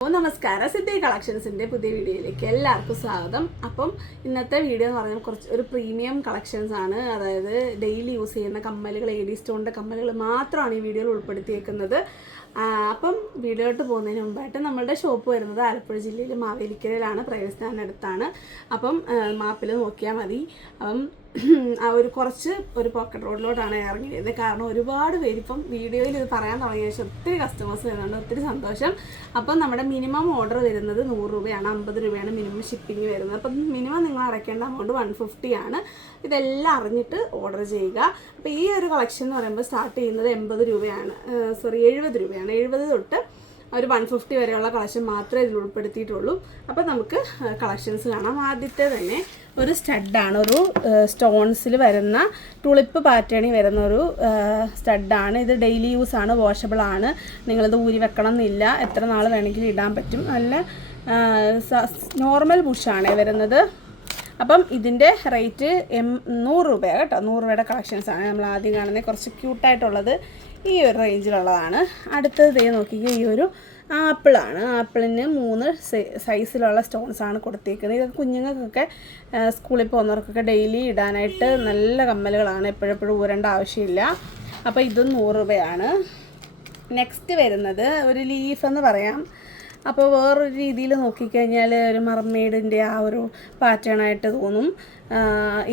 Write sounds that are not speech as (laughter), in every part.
അപ്പോൾ നമസ്കാരം. സിദ്ധി കളക്ഷൻസിന്റെ പുതിയ വീഡിയോയിലേക്ക് എല്ലാവർക്കും സ്വാഗതം. അപ്പം ഇന്നത്തെ വീഡിയോ എന്ന് പറഞ്ഞാൽ കുറച്ച് ഒരു പ്രീമിയം കളക്ഷൻസ് ആണ്. അതായത് ഡെയിലി യൂസ് ചെയ്യുന്ന കമ്മലുകൾ എ ഡി സ്റ്റോണിന്റെ കമ്മലുകൾ മാത്രമാണ് ഈ വീഡിയോയിൽ ഉൾപ്പെടുത്തിയേക്കുന്നത്. അപ്പം വീഡിയോയിലോട്ട് പോകുന്നതിന് മുമ്പായിട്ട് നമ്മളുടെ ഷോപ്പ് വരുന്നത് ആലപ്പുഴ ജില്ലയിൽ മാവേലിക്കരയിലാണ്. സ്റ്റാൻഡ് അപ്പം മാപ്പിൽ നോക്കിയാൽ മതി. അപ്പം ഒരു കുറച്ച് ഒരു പോക്കറ്റ് റോഡിലോട്ടാണ് ഇറങ്ങി വരുന്നത് കാരണം ഒരുപാട് പേര് ഇപ്പം വീഡിയോയിൽ ഇത് പറയാൻ തുടങ്ങിയ ശേഷം ഒത്തിരി കസ്റ്റമേഴ്സ് വരുന്നുണ്ട് ഒത്തിരി സന്തോഷം. അപ്പം നമ്മുടെ മിനിമം ഓർഡർ വരുന്നത് നൂറ് രൂപയാണ് അമ്പത് രൂപയാണ് മിനിമം ഷിപ്പിംഗ് വരുന്നത്. അപ്പം മിനിമം നിങ്ങൾ അടയ്ക്കേണ്ട എമൗണ്ട് വൺ ഫിഫ്റ്റി ആണ്. ഇതെല്ലാം അറിഞ്ഞിട്ട് ഓർഡർ ചെയ്യുക. അപ്പോൾ ഈ ഒരു കളക്ഷൻ എന്ന് പറയുമ്പോൾ സ്റ്റാർട്ട് ചെയ്യുന്നത് എൺപത് രൂപയാണ്. സോറി എഴുപത് രൂപയാണ്. എഴുപത് തൊട്ട് ഒരു വൺ ഫിഫ്റ്റി വരെയുള്ള കളക്ഷൻ മാത്രമേ ഇതിൽ ഉൾപ്പെടുത്തിയിട്ടുള്ളൂ. അപ്പോൾ നമുക്ക് കളക്ഷൻസ് കാണാം. ആദ്യത്തെ തന്നെ ഒരു സ്റ്റഡാണ് ഒരു സ്റ്റോൺസിൽ വരുന്ന ടുളിപ്പ് പാറ്റേണിൽ വരുന്ന ഒരു സ്റ്റഡാണ് ഇത് ഡെയിലി യൂസ് ആണ് വാഷബിൾ ആണ്. നിങ്ങളിത് ഊരി വെക്കണം എന്നില്ല എത്ര നാൾ വേണമെങ്കിലും ഇടാൻ പറ്റും. നല്ല നോർമൽ ബുഷാണ് വരുന്നത്. അപ്പം ഇതിന്റെ റേറ്റ് എം നൂറ് രൂപ കേട്ടോ. നൂറ് രൂപയുടെ കളക്ഷൻസ് ആണ് നമ്മൾ ആദ്യം കാണുന്നത്. കുറച്ച് ക്യൂട്ടായിട്ടുള്ളത് ഈ ഒരു റേഞ്ചിലുള്ളതാണ് അടുത്തത് നോക്കിക്കുക ഈ ഒരു ആപ്പിളാണ്. ആപ്പിളിന് മൂന്ന് സൈസിലുള്ള സ്റ്റോൺസ് ആണ് കൊടുത്തേക്കുന്നത്. ഇതൊക്കെ കുഞ്ഞുങ്ങൾക്കൊക്കെ സ്കൂളിൽ പോകുന്നവർക്കൊക്കെ ഡെയിലി ഇടാനായിട്ട് നല്ല കമ്മലുകളാണ്. എപ്പോഴെപ്പോഴും ഊരേണ്ട ആവശ്യമില്ല. അപ്പോൾ ഇതും നൂറ് രൂപയാണ്. നെക്സ്റ്റ് വരുന്നത് ഒരു ലീഫ് എന്ന് പറയാം. അപ്പോൾ വേറൊരു രീതിയിൽ നോക്കിക്കഴിഞ്ഞാൽ ഒരു മർമെയ്ഡിന്റെ ആ ഒരു പാറ്റേൺ ആയിട്ട് തോന്നും.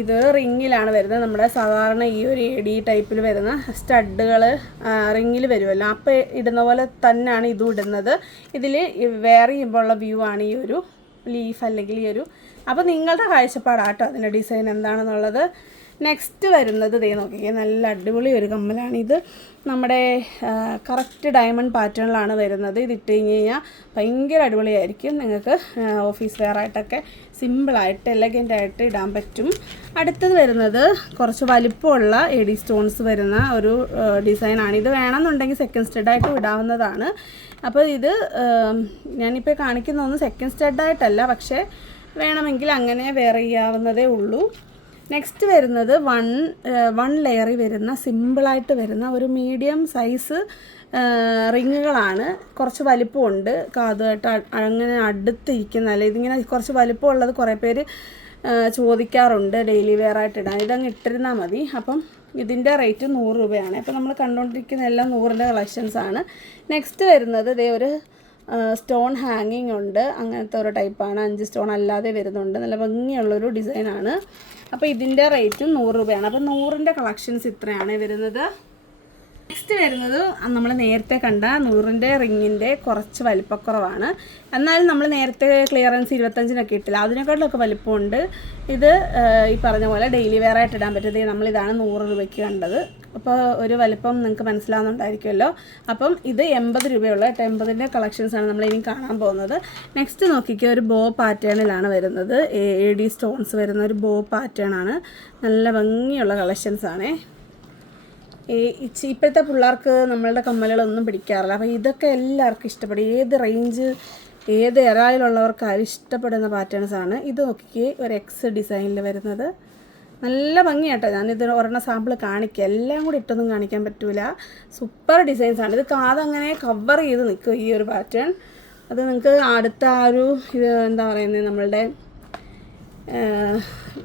ഇത് റിങ്ങിലാണ് വരുന്നത്. നമ്മുടെ സാധാരണ ഈ ഒരു എ ഡി ടൈപ്പിൽ വരുന്ന സ്റ്റഡുകൾ റിങ്ങിൽ വരുമല്ലോ. അപ്പോൾ ഇടുന്ന പോലെ തന്നെയാണ് ഇതും ഇടുന്നത്. ഇതിൽ വേറെ ചെയ്യുമ്പോഴുള്ള വ്യൂ ആണ് ഈ ഒരു ലീഫ് അല്ലെങ്കിൽ ഈ ഒരു അപ്പോൾ നിങ്ങളുടെ കാഴ്ചപ്പാടാട്ടോ അതിന്റെ ഡിസൈൻ എന്താണെന്നുള്ളത്. നെക്സ്റ്റ് വരുന്നത് ദേ നോക്കിക്കേ നല്ല അടിപൊളി ഒരു കമ്മലാണ്. ഇത് നമ്മുടെ കറക്റ്റ് ഡയമണ്ട് പാറ്റേണിലാണ് വരുന്നത്. ഇത് ഇട്ട് കഴിഞ്ഞ് കഴിഞ്ഞാൽ ഭയങ്കര അടിപൊളിയായിരിക്കും. നിങ്ങൾക്ക് ഓഫീസ് വെയർ ആയിട്ടൊക്കെ സിമ്പിളായിട്ട് എലഗന്റ് ആയിട്ട് ഇടാൻ പറ്റും. അടുത്തത് വരുന്നത് കുറച്ച് വലിപ്പമുള്ള എഡി സ്റ്റോൺസ് വരുന്ന ഒരു ഡിസൈനാണ് ഇത് വേണമെന്നുണ്ടെങ്കിൽ സെക്കൻഡ് സ്റ്റെഡായിട്ട് ഇടാവുന്നതാണ്. അപ്പോൾ ഇത് ഞാനിപ്പോൾ കാണിക്കുന്ന ഒന്ന് സെക്കൻഡ് സ്റ്റെഡായിട്ടല്ല പക്ഷേ വേണമെങ്കിൽ അങ്ങനെ വെയർ ചെയ്യാവുന്നതേ ഉള്ളൂ. നെക്സ്റ്റ് വരുന്നത് വൺ വൺ ലെയറിൽ വരുന്ന സിമ്പിളായിട്ട് വരുന്ന ഒരു മീഡിയം സൈസ് റിങ്ങുകളാണ് കുറച്ച് വലിപ്പമുണ്ട്. കാതുമായിട്ട് അങ്ങനെ അടുത്തിരിക്കുന്ന അല്ല ഇതിങ്ങനെ കുറച്ച് വലിപ്പമുള്ളത് കുറേ പേര് ചോദിക്കാറുണ്ട്. ഡെയിലി വെയർ ആയിട്ട് ഇടാൻ. ഇതങ്ങ് ഇട്ടിരുന്നാൽ മതി. അപ്പം ഇതിന്റെ റേറ്റ് നൂറ് രൂപയാണ്. അപ്പോൾ നമ്മൾ കണ്ടുകൊണ്ടിരിക്കുന്ന എല്ലാം നൂറിന്റെ കളക്ഷൻസ് ആണ്. നെക്സ്റ്റ് വരുന്നത് ഇതേ ഒരു സ്റ്റോൺ ഹാങ്ങിങ് ഉണ്ട്. അങ്ങനത്തെ ഒരു ടൈപ്പാണ് അഞ്ച് സ്റ്റോൺ അല്ലാതെ വരുന്നുണ്ട്. നല്ല ഭംഗിയുള്ളൊരു ഡിസൈനാണ് അപ്പോൾ ഇതിന്റെ റേറ്റും നൂറ് രൂപയാണ്. അപ്പോൾ നൂറിന്റെ കളക്ഷൻസ് ഇത്രയാണ് വരുന്നത്. നെക്സ്റ്റ് വരുന്നത് നമ്മൾ നേരത്തെ കണ്ട നൂറിന്റെ റിങ്ങിന്റെ കുറച്ച് വലിപ്പക്കുറവാണ്. എന്നാലും നമ്മൾ നേരത്തെ ക്ലിയറൻസ് ഇരുപത്തഞ്ചിനൊക്കെ ഇട്ടില്ല. അതിനെക്കാട്ടിലൊക്കെ വലിപ്പമുണ്ട്. ഇത് ഈ പറഞ്ഞ പോലെ ഡെയിലി വെയർ ആയിട്ട് ഇടാൻ പറ്റുന്നത് നമ്മളിതാണ് നൂറ് രൂപയ്ക്ക് കണ്ടത്. അപ്പോൾ ഒരു വലിപ്പം നിങ്ങൾക്ക് മനസ്സിലാവുന്നുണ്ടായിരിക്കുമല്ലോ. അപ്പം ഇത് എൺപത് രൂപയുള്ള കേട്ടോ എൺപതിന്റെ കളക്ഷൻസാണ് നമ്മൾ ഇനി കാണാൻ പോകുന്നത്. നെക്സ്റ്റ് നോക്കിക്കുക ഒരു ബോ പാറ്റേണിലാണ് വരുന്നത്. എ ഡി സ്റ്റോൺസ് വരുന്ന ഒരു ബോ പാറ്റേൺ ആണ്. നല്ല ഭംഗിയുള്ള കളക്ഷൻസ് ആണേ. ഈ ഇച്ചി- ഇപ്പോഴത്തെ പിള്ളേർക്ക് നമ്മളുടെ കമ്മലുകളൊന്നും പിടിക്കാറില്ല. അപ്പോൾ ഇതൊക്കെ എല്ലാവർക്കും ഇഷ്ടപ്പെടും. ഏത് റേഞ്ച് ഏത് എറായിലുള്ളവർക്കാരും ഇഷ്ടപ്പെടുന്ന പാറ്റേൺസ് ആണ്. ഇത് നോക്കിക്കേ ഒരു എക്സ് ഡിസൈനിൽ വരുന്നത്. നല്ല ഭംഗിയാട്ടോ. ഞാനിത് ഒരെണ്ണം സാമ്പിൾ കാണിക്കുക എല്ലാം കൂടി ഇട്ടൊന്നും കാണിക്കാൻ പറ്റൂല. സൂപ്പർ ഡിസൈൻസ് ആണ്. ഇത് കാതങ്ങനെ കവർ ചെയ്ത് നിൽക്കും ഈ ഒരു പാറ്റേൺ അത് നിങ്ങൾക്ക് അടുത്ത ആ ഒരു ഇത് എന്താ പറയുന്നത് നമ്മളുടെ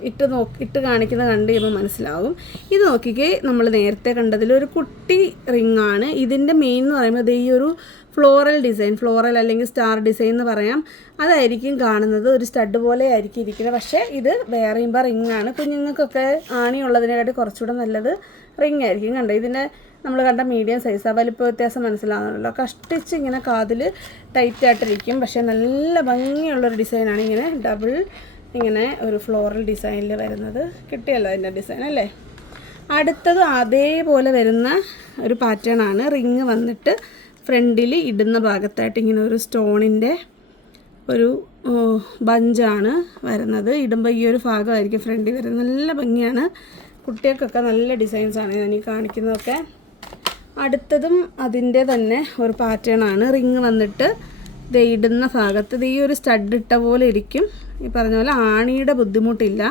ഇട്ട് നോക്കി ഇട്ട് കാണിക്കുന്നത് കണ്ട് കഴിയുമ്പോൾ മനസ്സിലാവും. ഇത് നോക്കിക്കേ നമ്മൾ നേരത്തെ കണ്ടതിൽ ഒരു കുട്ടി റിംഗ് ആണ് ഇതിന്റെ മെയിൻ എന്ന് പറയുമ്പോൾ ഈ ഒരു ഫ്ലോറൽ ഡിസൈൻ ഫ്ലോറൽ അല്ലെങ്കിൽ സ്റ്റാർ ഡിസൈൻ എന്ന് പറയാം. അതായിരിക്കും കാണുന്നത്. ഒരു സ്റ്റഡ് പോലെ ആയിരിക്കും ഇരിക്കുന്നത്. പക്ഷേ ഇത് വേറെ ചെയ്യുമ്പോൾ റിംഗ് ആണ് കുഞ്ഞുങ്ങൾക്കൊക്കെ ആണിയുള്ളതിനെക്കാട്ടി കുറച്ചുകൂടെ നല്ലത് റിംഗ് ആയിരിക്കും കണ്ടോ? ഇതിന്റെ നമ്മൾ കണ്ട മീഡിയം സൈസാണ് വലിപ്പ വ്യത്യാസം മനസ്സിലാകുന്നുണ്ടല്ലോ കഷ്ടിച്ച് ഇങ്ങനെ കാതിൽ ടൈറ്റായിട്ടിരിക്കും പക്ഷേ നല്ല ഭംഗിയുള്ളൊരു ഡിസൈനാണ് ഇങ്ങനെ ഡബിൾ ഇങ്ങനെ ഒരു ഫ്ലോറൽ ഡിസൈനിൽ വരുന്നത് കിട്ടിയല്ലോ അതിന്റെ ഡിസൈൻ അല്ലേ? അടുത്തത് അതേപോലെ വരുന്ന ഒരു പാറ്റേൺ ആണ് റിങ് വന്നിട്ട് ഫ്രണ്ടിൽ ഇടുന്ന ഭാഗത്തായിട്ട് ഇങ്ങനെ ഒരു സ്റ്റോണിന്റെ ഒരു ബഞ്ചാണ് വരുന്നത്. ഇടുമ്പോൾ ഈ ഒരു ഭാഗമായിരിക്കും ഫ്രണ്ടിൽ വരുന്നത്. നല്ല ഭംഗിയാണ്. കുട്ടികൾക്കൊക്കെ നല്ല ഡിസൈൻസാണ് ഞാൻ ഈ കാണിക്കുന്നതൊക്കെ. അടുത്തതും അതിന്റെ തന്നെ ഒരു പാറ്റേൺ ആണ്. റിങ് വന്നിട്ട് ദേ ഇടുന്ന ഭാഗത്ത് ദേ ഈ ഒരു സ്റ്റഡ് ഇട്ട പോലെ ഇരിക്കും. ഈ പറഞ്ഞ പോലെ ആണിയുടെ ബുദ്ധിമുട്ടില്ല.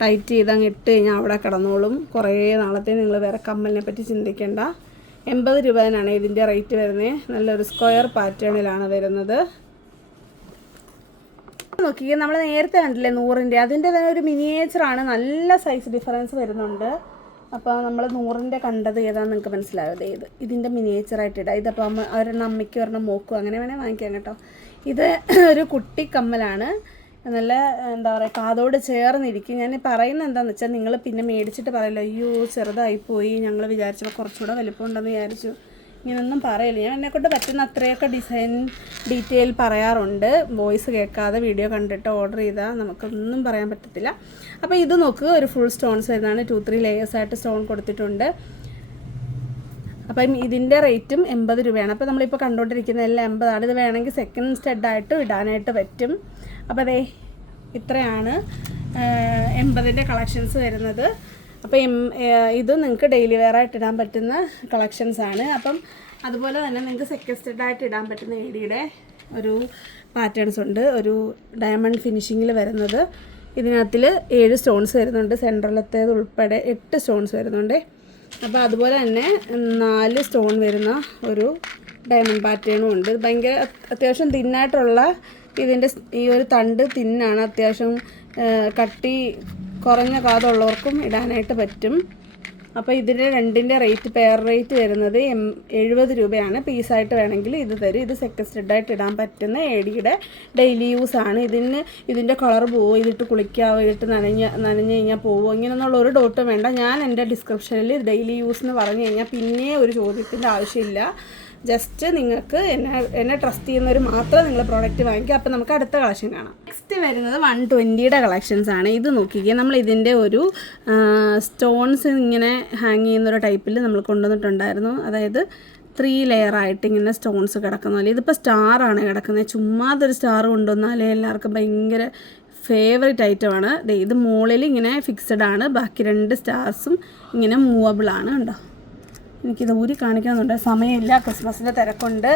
ടൈറ്റ് ചെയ്ത് അങ്ങ് ഇട്ട് കഴിഞ്ഞാൽ അവിടെ കിടന്നോളും. കുറേ നാളത്തെ നിങ്ങൾ വേറെ കമ്മലിനെ പറ്റി ചിന്തിക്കേണ്ട. എൺപത് രൂപേനാണ് ഇതിന്റെ റേറ്റ് വരുന്നത് നല്ലൊരു സ്ക്വയർ പാറ്റേണിലാണ് വരുന്നത്. നോക്കിക്കേ നമ്മൾ നേരത്തെ കണ്ടില്ലേ നൂറിന്റെ? അതിന്റെ തന്നെ ഒരു മിനിയേച്ചറാണ് നല്ല സൈസ് ഡിഫറൻസ് വരുന്നുണ്ട്. അപ്പോൾ നമ്മൾ നൂറിന്റെ കണ്ടത് ഏതാണെന്ന് നിങ്ങൾക്ക് മനസ്സിലാവും ഇത്. ഇതിന്റെ മിനിയേച്ചറായിട്ട് ഇടാം. ഇതപ്പോൾ അമ്മ ഒരെണ്ണം അമ്മയ്ക്ക് ഒരെണ്ണം മോക്കും അങ്ങനെ വേണേൽ വാങ്ങിക്കാം കേട്ടോ. ഇത് (clears throat) ഒരു കുട്ടി കമ്മലാണ്. നല്ല എന്താ പറയുക കാതോട് ചേർന്നിരിക്കും ഞാൻ പറയുന്നത് എന്താണെന്ന് വെച്ചാൽ നിങ്ങൾ പിന്നെ മേടിച്ചിട്ട് പറയല്ലോ അയ്യോ ചെറുതായിപ്പോയി. ഞങ്ങൾ വിചാരിച്ചപ്പോൾ കുറച്ചുകൂടെ വലിപ്പമുണ്ടെന്ന് വിചാരിച്ചു. ഇങ്ങനൊന്നും പറയില്ല. ഞാൻ എന്നെക്കൊണ്ട് പറ്റുന്ന അത്രയൊക്കെ ഡിസൈൻ ഡീറ്റെയിൽ പറയാറുണ്ട്. വോയിസ് കേൾക്കാതെ വീഡിയോ കണ്ടിട്ട് ഓർഡർ ചെയ്താൽ നമുക്കൊന്നും പറയാൻ പറ്റത്തില്ല. അപ്പോൾ ഇത് നോക്കുക ഒരു ഫുൾ സ്റ്റോൺസ് വരുന്നതാണ്. ടു ത്രീ ലെയേഴ്സായിട്ട് സ്റ്റോൺ കൊടുത്തിട്ടുണ്ട്. അപ്പം ഇതിന്റെ റേറ്റും എൺപത് രൂപയാണ്. അപ്പോൾ നമ്മളിപ്പോൾ കണ്ടുകൊണ്ടിരിക്കുന്ന എല്ലാം എൺപതാണ്. ഇത് വേണമെങ്കിൽ സെക്കൻഡ് സ്റ്റെഡായിട്ട് ഇടാനായിട്ട് പറ്റും. അപ്പോൾ അതെ ഇത്രയാണ് എൺപതിന്റെ കളക്ഷൻസ് വരുന്നത്. അപ്പോൾ ഇത് നിങ്ങൾക്ക് ഡെയിലി വെയർ ആയിട്ട് ഇടാൻ പറ്റുന്ന കളക്ഷൻസ് ആണ്. അപ്പം അതുപോലെ തന്നെ നിങ്ങൾക്ക് സെക്കസ്റ്റഡ് ആയിട്ട് ഇടാൻ പറ്റുന്ന ഏടിയുടെ ഒരു പാറ്റേൺസ് ഉണ്ട്. ഒരു ഡയമണ്ട് ഫിനിഷിങ്ങിൽ വരുന്നത്. ഇതിനകത്തിൽ ഏഴ് സ്റ്റോൺസ് വരുന്നുണ്ട്. സെൻട്രലത്തേത് ഉൾപ്പെടെ എട്ട് സ്റ്റോൺസ് വരുന്നുണ്ട്. അപ്പോൾ അതുപോലെ തന്നെ നാല് സ്റ്റോൺ വരുന്ന ഒരു ഡയമണ്ട് പാറ്റേണും ഉണ്ട്. ഭയങ്കര അത്യാവശ്യം തിന്നായിട്ടുള്ള ഇതിന്റെ ഈ ഒരു തണ്ട് തിന്നാണ് അത്യാവശ്യം കട്ടി കുറഞ്ഞ കാതുള്ളവർക്കും ഇടാനായിട്ട് പറ്റും. അപ്പോൾ ഇതിന്റെ രണ്ടിന്റെ റേറ്റ് പെയർ റേറ്റ് വരുന്നത് എം എഴുപത് രൂപയാണ്. പീസായിട്ട് വേണമെങ്കിൽ ഇത് തരും. ഇത് സെക്കസ്റ്റഡ് ആയിട്ട് ഇടാൻ പറ്റുന്ന ഏടിയുടെ ഡെയിലി യൂസ് ആണ്. ഇതിന് ഇതിന്റെ കളർ പോവോ ഇതിട്ട് കുളിക്കാവോ ഇതിട്ട് നനഞ്ഞ നനഞ്ഞു കഴിഞ്ഞാൽ പോവോ ഇങ്ങനെയൊന്നുള്ള ഒരു ഡൗട്ടും വേണ്ട. ഞാൻ എന്റെ ഡിസ്ക്രിപ്ഷനിൽ ഡെയിലി യൂസ് എന്ന് പറഞ്ഞു കഴിഞ്ഞാൽ പിന്നെ ഒരു ചോദ്യത്തിന്റെ ആവശ്യമില്ല. ജസ്റ്റ് നിങ്ങൾക്ക് എന്നെ എന്നെ ട്രസ്റ്റ് ചെയ്യുന്നവർ മാത്രം നിങ്ങൾ പ്രോഡക്റ്റ് വാങ്ങിക്കുക. അപ്പോൾ നമുക്ക് അടുത്ത കളക്ഷൻ കാണാം. നെക്സ്റ്റ് വരുന്നത് വൺ ട്വന്റിയുടെ കളക്ഷൻസ് ആണ്. ഇത് നോക്കിക്കുക നമ്മൾ ഇതിന്റെ ഒരു സ്റ്റോൺസ് ഇങ്ങനെ ഹാങ് ചെയ്യുന്നൊരു ടൈപ്പിൽ നമ്മൾ കൊണ്ടുവന്നിട്ടുണ്ടായിരുന്നു. അതായത് ത്രീ ലെയർ ആയിട്ട് ഇങ്ങനെ സ്റ്റോൺസ് കിടക്കുന്ന പോലെ. ഇതിപ്പോൾ സ്റ്റാറാണ് കിടക്കുന്നത് ചുമ്മാതൊരു സ്റ്റാർ കൊണ്ടുവന്നാലേ എല്ലാവർക്കും ഭയങ്കര ഫേവറേറ്റ് ഐറ്റമാണ് ഇത് മുകളിൽ ഇങ്ങനെ ഫിക്സഡ് ആണ്. ബാക്കി രണ്ട് സ്റ്റാർസും ഇങ്ങനെ മൂവബിൾ ആണ് കണ്ടോ? എനിക്കിത് ഊരി കാണിക്കണമെന്നുണ്ട് സമയമില്ല. ക്രിസ്മസിന്റെ തിരക്കുണ്ട്.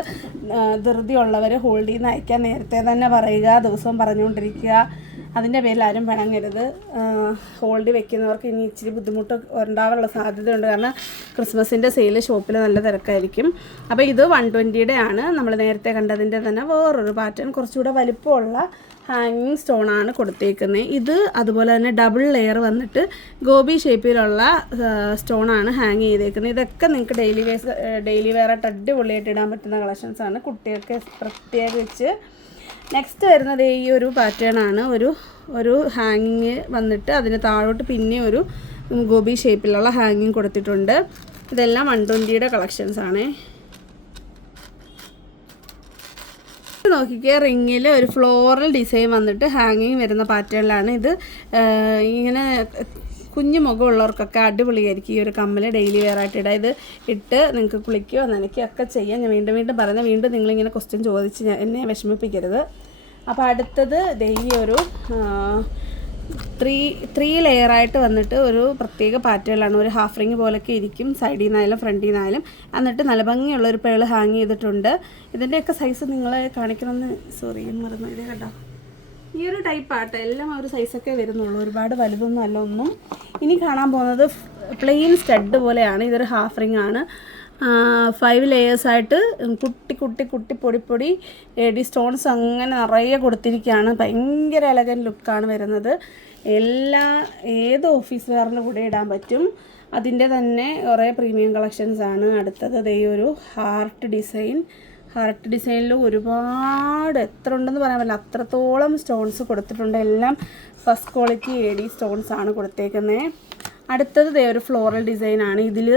ധൃതിയുള്ളവർ ഹോൾഡ് ചെയ്യുന്ന അയക്കാൻ നേരത്തെ തന്നെ പറയുക ദിവസവും പറഞ്ഞുകൊണ്ടിരിക്കുക. അതിന്റെ പേരിൽ ആരും പിണങ്ങരുത്. ഹോൾഡ് വെക്കുന്നവർക്ക് ഇനി ഇച്ചിരി ബുദ്ധിമുട്ട് ഉണ്ടാകാനുള്ള സാധ്യതയുണ്ട്. കാരണം ക്രിസ്മസിന്റെ സെയിൽ ഷോപ്പിൽ നല്ല തിരക്കായിരിക്കും. അപ്പോൾ ഇത് വൺ ട്വന്റിയുടെ ആണ്. നമ്മൾ നേരത്തെ കണ്ടതിന്റെ തന്നെ വേറൊരു പാറ്റേൺ കുറച്ചുകൂടെ വലിപ്പമുള്ള ഹാങ്ങിങ് സ്റ്റോണാണ് കൊടുത്തേക്കുന്നത്. ഇത് അതുപോലെ തന്നെ ഡബിൾ ലെയർ വന്നിട്ട് ഗോപി ഷേപ്പിലുള്ള സ്റ്റോണാണ് ഹാങ് ചെയ്തേക്കുന്നത്. ഇതൊക്കെ നിങ്ങൾക്ക് ഡെയിലി വേസ് ഡെയിലി വെയർ ആയിട്ട് അടിപൊളിയായിട്ട് ഇടാൻ പറ്റുന്ന കളക്ഷൻസാണ് കുട്ടികൾക്ക് പ്രത്യേകിച്ച് നെക്സ്റ്റ് വരുന്നത് ഈ ഒരു പാറ്റേൺ ആണ്. ഒരു ഒരു ഹാങ്ങിങ് വന്നിട്ട് അതിന് താഴോട്ട് പിന്നെ ഒരു ഗോബി ഷേപ്പിലുള്ള ഹാങ്ങിങ് കൊടുത്തിട്ടുണ്ട്. ഇതെല്ലാം വൺ ട്വന്റിയുടെ കളക്ഷൻസ് ആണേ. നോക്കിക്കുക നോക്കിക്കേ റിങ്ങിൽ ഒരു ഫ്ലോറൽ ഡിസൈൻ വന്നിട്ട് ഹാങ്ങിങ് വരുന്ന പാറ്റേണിലാണ് ഇത് ഇങ്ങനെ കുഞ്ഞു മുഖമുള്ളവർക്കൊക്കെ അടിപൊളിയായിരിക്കും ഈ ഒരു കമ്മൽ ഡെയിലി വെയർ ആയിട്ട് ഇടാം. ഇത് ഇട്ട് നിങ്ങൾക്ക് കുളിക്കുകയോ നനയ്ക്കുകയോ ഒക്കെ ചെയ്യാം. ഞാൻ വീണ്ടും വീണ്ടും പറയുന്നത് വീണ്ടും നിങ്ങളിങ്ങനെ ക്വസ്റ്റ്യൻ ചോദിച്ച് എന്നെ വിഷമിപ്പിക്കരുത്. അപ്പോൾ അടുത്തത് ദേ ഒരു ത്രീ ത്രീ ലെയറായിട്ട് വന്നിട്ട് ഒരു പ്രത്യേക പാറ്റേണിലാണ്. ഒരു ഹാഫ് റിങ് പോലൊക്കെ ഇരിക്കും. സൈഡിൽ നിന്നായാലും ഫ്രണ്ടിൽ നിന്നായാലും എന്നിട്ട് നല്ല ഭംഗിയുള്ള ഒരു പേൾ ഹാങ് ചെയ്തിട്ടുണ്ട്. ഇതിന്റെയൊക്കെ സൈസ് നിങ്ങളെ കാണിക്കണമെന്ന് സോറി മറന്നു ഇതേ കേട്ടോ. ഈ ഒരു ടൈപ്പ് എല്ലാം ഒരു സൈസൊക്കെ വരുന്നുള്ളൂ. ഒരുപാട് വലുതൊന്നും അല്ല ഒന്നും. ഇനി കാണാൻ പോകുന്നത് പ്ലെയിൻ സ്റ്റഡ് പോലെയാണ്. ഇതൊരു ഹാഫ് റിങ് ആണ്. ഫൈവ് ലെയേഴ്സായിട്ട് കുട്ടി കുട്ടി കുട്ടി പൊടി പൊടി എഡി സ്റ്റോൺസ് അങ്ങനെ നിറയെ കൊടുത്തിരിക്കുകയാണ്. ഭയങ്കര എലഗൻ ലുക്കാണ് വരുന്നത്. എല്ലാ ഏത് ഓഫീസ് വെയറിന്റെ കൂടെ ഇടാൻ പറ്റും. അതിന്റെ തന്നെ കുറേ പ്രീമിയം കളക്ഷൻസ് ആണ്. അടുത്തത് ദേ ഒരു ഹാർട്ട് ഡിസൈൻ ഹാർട്ട് ഡിസൈനിൽ ഒരുപാട് എത്ര ഉണ്ടെന്ന് പറയാൻ പറ്റില്ല. അത്രത്തോളം സ്റ്റോൺസ് കൊടുത്തിട്ടുണ്ട്. എല്ലാം first quality A D stones ആണ് കൊടുത്തേക്കുന്നത് അടുത്തത് ദേ ഒരു ഫ്ലോറൽ ഡിസൈൻ ആണ്. ഇതിൽ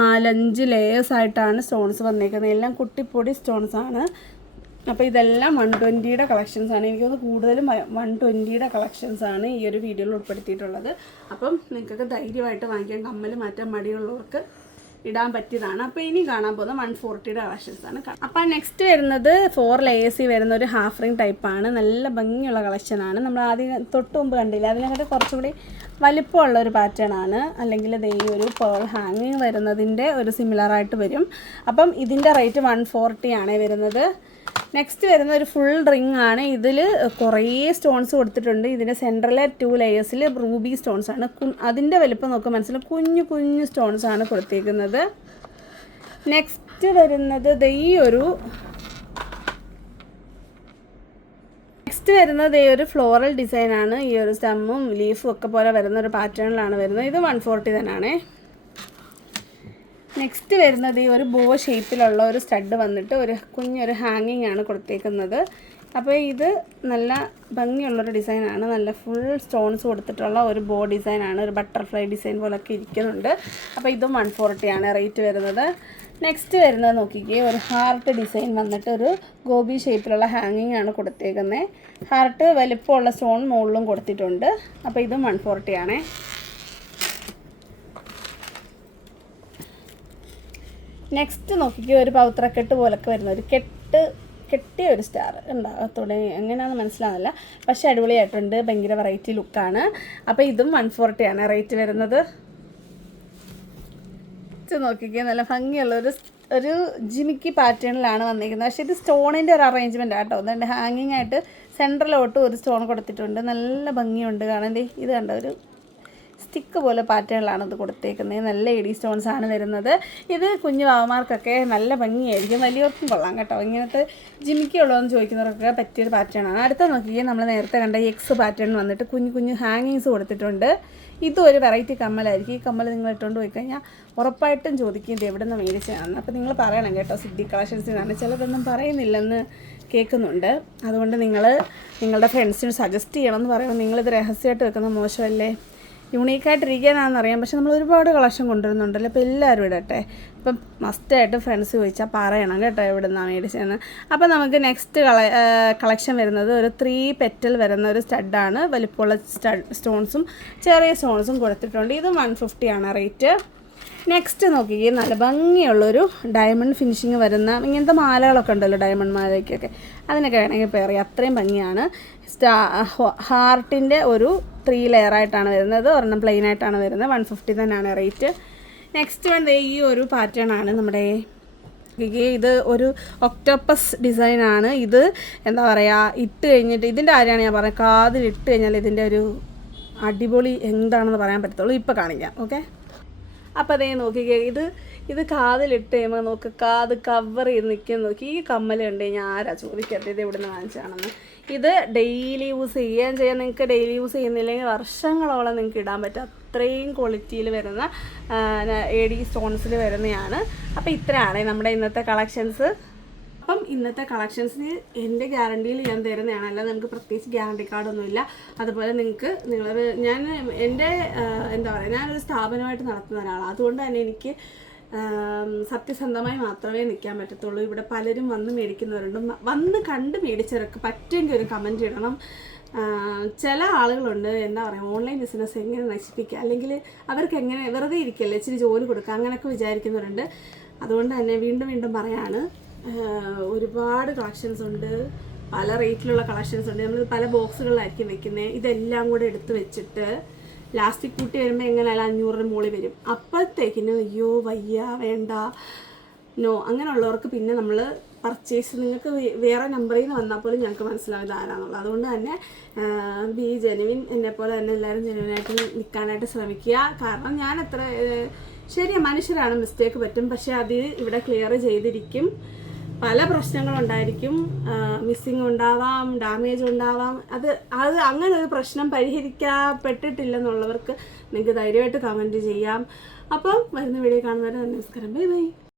നാലഞ്ച് ലെയേഴ്സ് ആയിട്ടാണ് സ്റ്റോൺസ് വന്നേക്കുന്നത്. എല്ലാം കുട്ടിപ്പൊടി സ്റ്റോൺസ് ആണ്. അപ്പോൾ ഇതെല്ലാം വൺ ട്വന്റിയുടെ കളക്ഷൻസ് ആണ്. എനിക്ക് കൂടുതലും വൺ ട്വന്റിയുടെ കളക്ഷൻസ് ആണ് ഈ ഒരു വീഡിയോയിൽ ഉൾപ്പെടുത്തിയിട്ടുള്ളത്. അപ്പം നിങ്ങൾക്ക് ധൈര്യമായിട്ട് വാങ്ങിക്കാൻ കമ്മൽ മാറ്റാൻ മടിയുള്ളവർക്ക് ഇടാൻ പറ്റിയതാണ്. അപ്പോൾ ഇനി കാണാൻ പോകുന്നത് വൺ ഫോർട്ടിയുടെ കളക്ഷൻസ് ആണ്. അപ്പോൾ നെക്സ്റ്റ് വരുന്നത് ഫോർ ലേയേഴ്സിൽ വരുന്ന ഒരു ഹാഫ് റിംഗ് ടൈപ്പാണ് നല്ല ഭംഗിയുള്ള കളക്ഷനാണ് നമ്മൾ ആദ്യം തൊട്ട് മുമ്പ് കണ്ടില്ല? അതിനകത്ത് കുറച്ചുകൂടി വലിപ്പമുള്ള ഒരു പാറ്റേൺ ആണ്. അല്ലെങ്കിൽ ഈ ഒരു പേൾ ഹാങ്ങിങ് വരുന്നതിന്റെ ഒരു സിമിലർ ആയിട്ട് വരും. അപ്പം ഇതിന്റെ റേറ്റ് വൺ ഫോർട്ടി ആണ് വരുന്നത്. നെക്സ്റ്റ് വരുന്ന ഒരു ഫുൾ റിംഗ് ആണ്. ഇതിൽ കുറേ സ്റ്റോൺസ് കൊടുത്തിട്ടുണ്ട്. ഇതിന്റെ സെൻട്രലെ ടു ലെയേഴ്സിൽ റൂബി സ്റ്റോൺസ് ആണ്. അതിന്റെ വലിപ്പം നോക്കുക മനസ്സിലും. കുഞ്ഞു കുഞ്ഞു സ്റ്റോൺസ് ആണ് കൊടുത്തേക്കുന്നത്. നെക്സ്റ്റ് വരുന്നത് ഈ ഒരു നെക്സ്റ്റ് വരുന്നത് ഈ ഒരു ഫ്ലോറൽ ഡിസൈനാണ് ഈ ഒരു സ്റ്റമ്മും ലീഫും ഒക്കെ പോലെ വരുന്ന ഒരു പാറ്റേണിലാണ് വരുന്നത്. ഇത് വൺ ഫോർട്ടി തന്നെയാണേ നെക്സ്റ്റ് വരുന്നത് ഈ ഒരു ബോ ഷേപ്പിലുള്ള ഒരു സ്റ്റഡ് വന്നിട്ട് ഒരു കുഞ്ഞൊരു ഹാങ്ങിങ് ആണ് കൊടുത്തേക്കുന്നത്. അപ്പോൾ ഇത് നല്ല ഭംഗിയുള്ളൊരു ഡിസൈനാണ് നല്ല ഫുൾ സ്റ്റോൺസ് കൊടുത്തിട്ടുള്ള ഒരു ബോ ഡിസൈനാണ് ഒരു ബട്ടർഫ്ലൈ ഡിസൈൻ പോലൊക്കെ ഇരിക്കുന്നുണ്ട്. അപ്പോൾ ഇതും വൺ ഫോർട്ടിയാണ് റേറ്റ് വരുന്നത്. നെക്സ്റ്റ് വരുന്നത് നോക്കിക്കേ. ഒരു ഹാർട്ട് ഡിസൈൻ വന്നിട്ട് ഒരു ഗോപി ഷേപ്പിലുള്ള ഹാങ്ങിങ് ആണ് കൊടുത്തേക്കുന്നത് ഹാർട്ട് വലിപ്പമുള്ള സ്റ്റോൺ മുകളിലും കൊടുത്തിട്ടുണ്ട്. അപ്പോൾ ഇതും വൺ ഫോർട്ടി നെക്സ്റ്റ് നോക്കിക്കുക ഒരു പൗത്രക്കെട്ട് പോലൊക്കെ വരുന്ന ഒരു കെട്ട് കെട്ടിയ ഒരു സ്റ്റാർ ഉണ്ടാകത്തോടെ എങ്ങനെയാണെന്ന് മനസ്സിലാവുന്നില്ല. പക്ഷേ അടിപൊളിയായിട്ടുണ്ട്. ഭയങ്കര വെറൈറ്റി ലുക്കാണ് അപ്പോൾ ഇതും വൺ ഫോർട്ടിയാണ് റേറ്റ് വരുന്നത്. നോക്കിക്കുക നോക്കിക്കേ നല്ല ഭംഗിയുള്ള ഒരു ഒരു ജിമിക്കി പാറ്റേണിലാണ് വന്നിരിക്കുന്നത്. പക്ഷേ ഇത് സ്റ്റോണിന്റെ ഒരു അറേഞ്ച്മെന്റ് ആട്ടോ അതുകൊണ്ട് ഹാങ്ങിങ് ആയിട്ട് സെൻട്രലോട്ട് ഒരു സ്റ്റോൺ കൊടുത്തിട്ടുണ്ട്. നല്ല ഭംഗിയുണ്ട്. കാണേണ്ടേ ഇത് കണ്ട? ഒരു സ്റ്റിക്ക് പോലെ പാറ്റേണിലാണ് ഇത് കൊടുത്തേക്കുന്നത്. നല്ല എഡി സ്റ്റോൺസ് ആണ് വരുന്നത്. ഇത് കുഞ്ഞു ബാബമാർക്കൊക്കെ നല്ല ഭംഗിയായിരിക്കും. വലിയവർക്കും കൊള്ളാം കേട്ടോ. ഇങ്ങനത്തെ ജിമിക്കുള്ളതെന്ന് ചോദിക്കുന്നവർക്കൊക്കെ പറ്റിയൊരു പാറ്റേണാണ് അടുത്ത നോക്കിയാൽ നമ്മൾ നേരത്തെ കണ്ട എക്സ് പാറ്റേൺ വന്നിട്ട് കുഞ്ഞു കുഞ്ഞു ഹാങ്ങിങ്സ് കൊടുത്തിട്ടുണ്ട്. ഇതും ഒരു വെറൈറ്റി കമ്മലായിരിക്കും. ഈ കമ്മൽ നിങ്ങൾ ഇട്ടുകൊണ്ട് പോയി കഴിഞ്ഞാൽ ഉറപ്പായിട്ടും ചോദിക്കും ഇത് എവിടെ നിന്ന് മേടിച്ചതാണ് അപ്പോൾ നിങ്ങൾ പറയണം കേട്ടോ സിദ്ധി കളക്ഷൻസിൽ നിന്നാണ് ചിലതൊന്നും പറയുന്നില്ലെന്ന് കേൾക്കുന്നുണ്ട്. അതുകൊണ്ട് നിങ്ങൾ നിങ്ങളുടെ ഫ്രണ്ട്സിന് സജസ്റ്റ് ചെയ്യണം എന്ന് പറയുമ്പോൾ നിങ്ങളിത് രഹസ്യമായിട്ട് വെക്കുന്ന മോശമല്ലേ? യൂണീക്കായിട്ടിരിക്കാനാണെന്നറിയാം. പക്ഷെ നമ്മൾ ഒരുപാട് കളക്ഷൻ കൊണ്ടുവരുന്നുണ്ടല്ലോ. അപ്പോൾ എല്ലാവരും ഇടട്ടെ. അപ്പം മസ്റ്റായിട്ട് ഫ്രണ്ട്സ് ചോദിച്ചാൽ പറയണം കേട്ടോ എവിടെ നിന്നാണ് മേടിച്ചതെന്ന് അപ്പോൾ നമുക്ക് നെക്സ്റ്റ് കള കളക്ഷൻ വരുന്നത് ഒരു ത്രീ പെറ്റൽ വരുന്ന ഒരു സ്റ്റഡാണ് വലിപ്പമുള്ള സ്റ്റഡ് സ്റ്റോൺസും ചെറിയ സ്റ്റോൺസും കൊടുത്തിട്ടുണ്ട്. ഇത് വൺ ഫിഫ്റ്റിയാണ് റേറ്റ് നെക്സ്റ്റ് നോക്കിക്കേ നല്ല ഭംഗിയുള്ളൊരു ഡയമണ്ട് ഫിനിഷിങ് വരുന്ന ഇങ്ങനത്തെ മാലകളൊക്കെ ഉണ്ടല്ലോ ഡയമണ്ട് മാലയ്ക്കൊക്കെ. അതിനൊക്കെ വേണമെങ്കിൽ പേർ അത്രയും ഭംഗിയാണ്. സ്റ്റാ ഹാർട്ടിന്റെ ഒരു ത്രീ ലെയർ ആയിട്ടാണ് വരുന്നത്. ഒരെണ്ണം പ്ലെയിൻ ആയിട്ടാണ് വരുന്നത്. വൺ ഫിഫ്റ്റി തന്നെയാണ് റേറ്റ് നെക്സ്റ്റ് വൺ ഈ ഒരു പാറ്റേൺ ആണ് നമ്മുടെ ഇത് ഒരു ഒക്ടോപ്പസ് ഡിസൈനാണ് ഇത് എന്താ പറയുക ഇട്ട് കഴിഞ്ഞിട്ട് ഇതിന്റെ കാര്യമാണ് ഞാൻ പറഞ്ഞത്. കാതിൽ ഇട്ട് കഴിഞ്ഞാൽ ഇതിന്റെ ഒരു അടിപൊളി എന്താണെന്ന് പറയാൻ പറ്റത്തുള്ളൂ. ഇപ്പോൾ കാണിക്കാം. ഓക്കെ അപ്പോൾ അതേ നോക്കിക്കേ ഇത് ഇത് കാതിലിട്ട് കഴിയുമ്പോൾ നോക്ക് കാത് കവർ ചെയ്ത് നിൽക്കുന്ന നോക്കി. ഈ കമ്മൽ ഞാൻ ആരാ ചോദിക്കട്ടെ ഇത് ഇവിടുന്ന് വാങ്ങിച്ചാണെന്ന് ഇത് ഡെയിലി യൂസ് ചെയ്യാൻ ചെയ്യാൻ നിങ്ങൾക്ക് ഡെയിലി യൂസ് ചെയ്യുന്നില്ലെങ്കിൽ വർഷങ്ങളോളം നിങ്ങൾക്ക് ഇടാൻ പറ്റും. അത്രയും ക്വാളിറ്റിയിൽ വരുന്ന എ ഡി സ്റ്റോൺസിൽ വരുന്നതാണ്. അപ്പോൾ ഇത്രയാണ് നമ്മുടെ ഇന്നത്തെ കളക്ഷൻസ് അപ്പം ഇന്നത്തെ കളക്ഷൻസിന് എന്റെ ഗ്യാരണ്ടിയിൽ ഞാൻ തരുന്നതാണ്. അല്ലാതെ നമുക്ക് പ്രത്യേകിച്ച് ഗ്യാരണ്ടി കാർഡൊന്നുമില്ല. അതുപോലെ നിങ്ങൾക്ക് നിങ്ങൾ ഞാൻ എന്റെ എന്താ പറയുക ഞാനൊരു സ്ഥാപനമായിട്ട് നടത്തുന്ന ഒരാളാണ് അതുകൊണ്ട് തന്നെ എനിക്ക് സത്യസന്ധമായി മാത്രമേ നിൽക്കാൻ പറ്റത്തുള്ളൂ. ഇവിടെ പലരും വന്ന് മേടിക്കുന്നവരുണ്ട്. വന്ന് കണ്ട് മേടിച്ചവർക്ക് പറ്റുമെങ്കിൽ ഒരു കമന്റ് ഇടണം. ചില ആളുകളുണ്ട്. എന്താ പറയുക ഓൺലൈൻ ബിസിനസ് എങ്ങനെ നശിപ്പിക്കുക? അല്ലെങ്കിൽ അവർക്ക് എങ്ങനെ വെറുതെ ഇരിക്കല്ലേ ഇച്ചിരി ജോലി കൊടുക്കുക? അങ്ങനെയൊക്കെ വിചാരിക്കുന്നവരുണ്ട്. അതുകൊണ്ട് തന്നെ വീണ്ടും വീണ്ടും പറയാണ് ഒരുപാട് കളക്ഷൻസ് ഉണ്ട്. പല റേറ്റിലുള്ള കളക്ഷൻസ് ഉണ്ട്. നമ്മൾ പല ബോക്സുകളിലായിരിക്കും വെക്കുന്നത് ഇതെല്ലാം കൂടെ എടുത്ത് വെച്ചിട്ട് ലാസ്റ്റിക് കൂട്ടി വരുമ്പോൾ എങ്ങനെയായാലും അഞ്ഞൂറിന് മുകളിൽ വരും. അപ്പോഴത്തേക്കിന് അയ്യോ വയ്യ വേണ്ട. നോ അങ്ങനെയുള്ളവർക്ക് പിന്നെ നമ്മൾ പർച്ചേസ് നിങ്ങൾക്ക് വേറെ നമ്പറിൽ നിന്ന് വന്നാൽ പോലും ഞങ്ങൾക്ക് മനസ്സിലാവില്ല ആരാന്നുള്ളത്. അതുകൊണ്ട് തന്നെ ബി ജെനുവിൻ എന്നെ പോലെ തന്നെ എല്ലാവരും ജെനുവിനായിട്ട് നിൽക്കാനായിട്ട് ശ്രമിക്കുക. കാരണം ഞാൻ അത്ര ശരി മനുഷ്യരാണ് മിസ്റ്റേക്ക് പറ്റും. പക്ഷേ അത് ഇവിടെ ക്ലിയർ ചെയ്തിരിക്കും. പല പ്രശ്നങ്ങളുണ്ടായിരിക്കും. മിസ്സിങ് ഉണ്ടാവാം ഡാമേജ് ഉണ്ടാവാം. അത് അത് അങ്ങനെ ഒരു പ്രശ്നം പരിഹരിക്കപ്പെട്ടിട്ടില്ലെന്നുള്ളവർക്ക് നിങ്ങൾക്ക് ധൈര്യമായിട്ട് കമന്റ് ചെയ്യാം. അപ്പം വരുന്ന വീഡിയോ കാണുന്നവരെ നമസ്കാരം. Bye bye.